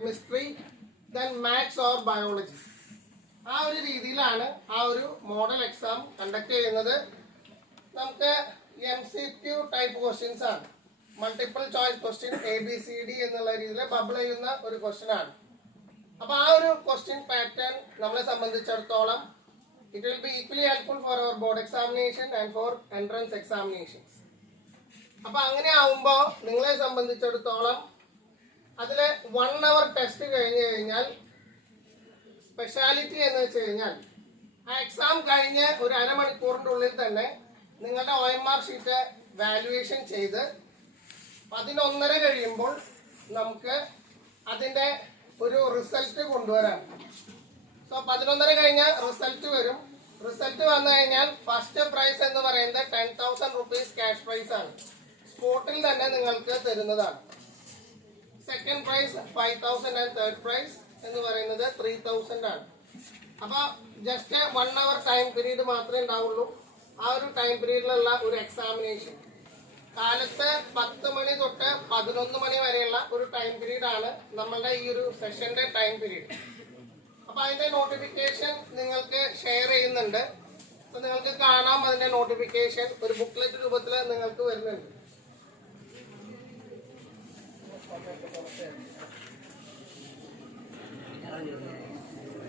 Chemistry, then maths or biology. ആ ഒരു രീതിയിലാണ് ആ ഒരു മോഡൽ എക്സാം കണ്ടക്ട് ചെയ്യുന്നത്. നമുക്ക് MCQ ടൈപ്പ് ക്വസ്റ്റ്യൻസ് ആണ്, മൾട്ടിപ്പിൾ ചോയ്സ് ക്വസ്റ്റ്യൻ ABCD എന്നുള്ള രീതിയിൽ ബബിൾ ചെയ്യുന്ന ഒരു ക്വസ്റ്റ്യൻ ആണ്. അപ്പൊ ആ ഒരു ക്വസ്റ്റ്യൻ പാറ്റേൺ നമ്മളെ സംബന്ധിച്ചിടത്തോളം it will be equally helpful for our board examination and for entrance examinations. അപ്പൊ അങ്ങനെ ആവുമ്പോ നിങ്ങളെ സംബന്ധിച്ചിടത്തോളം അതില് 1 hour ടെസ്റ്റ് കഴിഞ്ഞു കഴിഞ്ഞാൽ സ്പെഷ്യാലിറ്റി എന്ന് വെച്ച് കഴിഞ്ഞാൽ ആ എക്സാം കഴിഞ്ഞ് ഒരു അരമണിക്കൂറിന്റെ ഉള്ളിൽ തന്നെ നിങ്ങളുടെ OMR ഷീറ്റ് വാല്യുവേഷൻ ചെയ്ത് 11:30 കഴിയുമ്പോൾ നമുക്ക് അതിന്റെ ഒരു റിസൾട്ട് കൊണ്ടുവരാം. സോ 11:30 കഴിഞ്ഞ റിസൾട്ട് വരും. റിസൾട്ട് വന്നു കഴിഞ്ഞാൽ ഫസ്റ്റ് പ്രൈസ് എന്ന് പറയുന്നത് 10,000 rupees ക്യാഷ് പ്രൈസ് ആണ്, സ്പോട്ടിൽ തന്നെ നിങ്ങൾക്ക് തരുന്നതാണ്. Second prize 5,000 and third prize എന്ന് പറയുന്നത് 3,000 ആണ്. അപ്പൊ ജസ്റ്റ് 1 hour ടൈം പീരീഡ് മാത്രമേ ഉണ്ടാവുള്ളൂ. ആ ഒരു ടൈം പീരീഡിലുള്ള ഒരു എക്സാമിനേഷൻ കാലത്ത് 10 മണി തൊട്ട് 11 മണി വരെയുള്ള ഒരു ടൈം പീരീഡ് ആണ് നമ്മളുടെ ഈ ഒരു സെഷന്റെ ടൈം പീരീഡ്. അപ്പൊ അതിന്റെ നോട്ടിഫിക്കേഷൻ നിങ്ങൾക്ക് ഷെയർ ചെയ്യുന്നുണ്ട്. അപ്പൊ നിങ്ങൾക്ക് കാണാം അതിന്റെ നോട്ടിഫിക്കേഷൻ ഒരു ബുക്ക്ലെറ്റ് രൂപത്തിൽ നിങ്ങൾക്ക് വരുന്നുണ്ട്.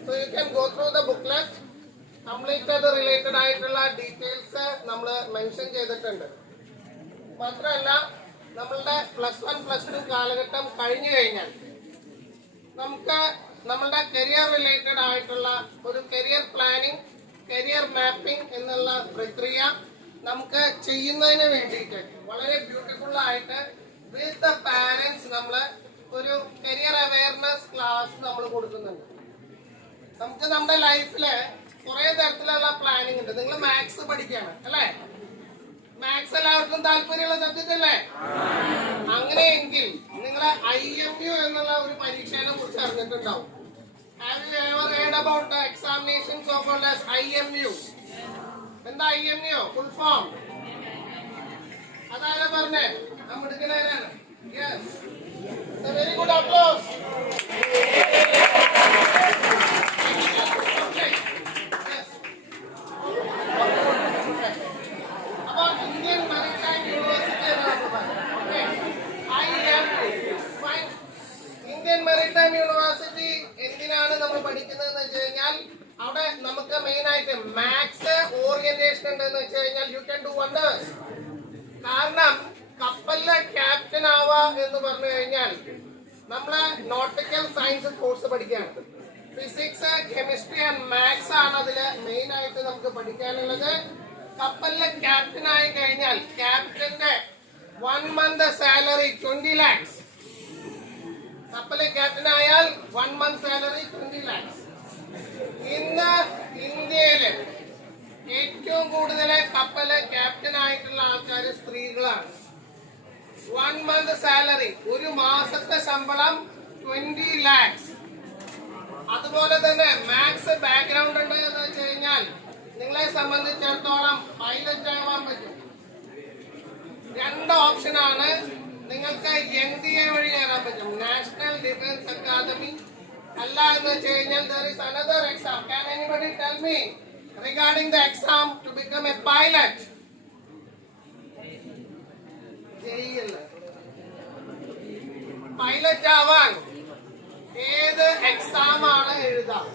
So you can go through the booklet. Complete അത് റിലേറ്റഡ് ആയിട്ടുള്ള ഡീറ്റെയിൽസ് നമ്മൾ മെൻഷൻ ചെയ്തിട്ടുണ്ട്. മാത്രമല്ല നമ്മളുടെ +1 +2 കാലഘട്ടം കഴിഞ്ഞു കഴിഞ്ഞാൽ നമുക്ക് നമ്മളുടെ കരിയർ റിലേറ്റഡ് ആയിട്ടുള്ള ഒരു കരിയർ പ്ലാനിങ്, കരിയർ മാപ്പിംഗ് എന്നുള്ള പ്രക്രിയ നമുക്ക് ചെയ്യുന്നതിന് വേണ്ടിയിട്ട് വളരെ ബ്യൂട്ടിഫുൾ ആയിട്ട് വിത്ത് ദ പാരന്റ്സ് നമ്മൾ ഒരു കരിയർ അവയർനെസ് ക്ലാസ് നമ്മൾ കൊടുക്കുന്നുണ്ട്. നമുക്ക് നമ്മുടെ ലൈഫില് കുറെ തരത്തിലുള്ള പ്ലാനിങ് ഉണ്ട്. നിങ്ങൾ മാത്സ് പഠിക്കുകയാണ് അല്ലേ? മാത്സ് എല്ലാവർക്കും താല്പര്യമുള്ള സബ്ജക്ട് അല്ലേ? അങ്ങനെയെങ്കിൽ നിങ്ങൾ IMU എന്നുള്ള ഒരു പരീക്ഷയെ കുറിച്ച് അറിഞ്ഞിട്ടുണ്ടാവും. Have you ever heard about the examination so called as IMU? എന്താ IMU ഫുൾ ഫോം? അതാരാ പറഞ്ഞേ? നമ്മുടെ എടുക്കുന്നവരാണ്. Yes. A very good applause. Indian maritime university എന്തിനാണ് നമ്മൾ പഠിക്കുന്നതെന്ന് വെച്ച് കഴിഞ്ഞാൽ അവിടെ നമുക്ക് മെയിൻ ആയിട്ട് മാത്സ് ഓറിയന്റേഷൻ ഉണ്ടെന്ന് വെച്ച് കഴിഞ്ഞാൽ യു ക്യാൻ ഡു വണ്ടേഴ്സ്. കാരണം കപ്പലിലെ ക്യാപ്റ്റൻ ആവാ എന്ന് പറഞ്ഞു കഴിഞ്ഞാൽ നമ്മള് നോട്ടിക്കൽ സയൻസ് കോഴ്സ് പഠിക്കുകയാണ്. ഫിസിക്സ്, കെമിസ്ട്രി ആൻഡ് മാത്സ് ആണ് അതില് മെയിൻ ആയിട്ട് നമുക്ക് പഠിക്കാനുള്ളത്. കപ്പലിലെ ക്യാപ്റ്റൻ ആയി കഴിഞ്ഞാൽ ക്യാപ്റ്റന്റെ 1 month സാലറി 20 lakhs. കപ്പലിലെ ക്യാപ്റ്റൻ ആയാൽ 1 month സാലറി 20 lakhs. ഇന്ന് ഇന്ത്യയില് ഏറ്റവും കൂടുതൽ കപ്പലിലെ ക്യാപ്റ്റൻ ആയിട്ടുള്ള ആൾക്കാർ സ്ത്രീകളാണ്. 1 month സാലറി, ഒരു മാസത്തെ ശമ്പളം 20 lakhs. അതുപോലെ തന്നെ മാത്സ് ബാക്ക്ഗ്രൗണ്ട് ഉണ്ട് എന്ന് വെച്ച് കഴിഞ്ഞാൽ നിങ്ങളെ സംബന്ധിച്ചിടത്തോളം പൈലറ്റ് ആവാൻ പറ്റും. 2 ഓപ്ഷനാണ്. നിങ്ങൾക്ക് NDA വഴി കയറാൻ പറ്റും, നാഷണൽ ഡിഫൻസ് അക്കാദമി. അല്ല എന്ന് വെച്ച് കഴിഞ്ഞാൽ there is another exam. Can anybody tell me regarding the exam to become a pilot? Pilot ആവാൻ ഏത് എക്സാം ആണ് എഴുതാം?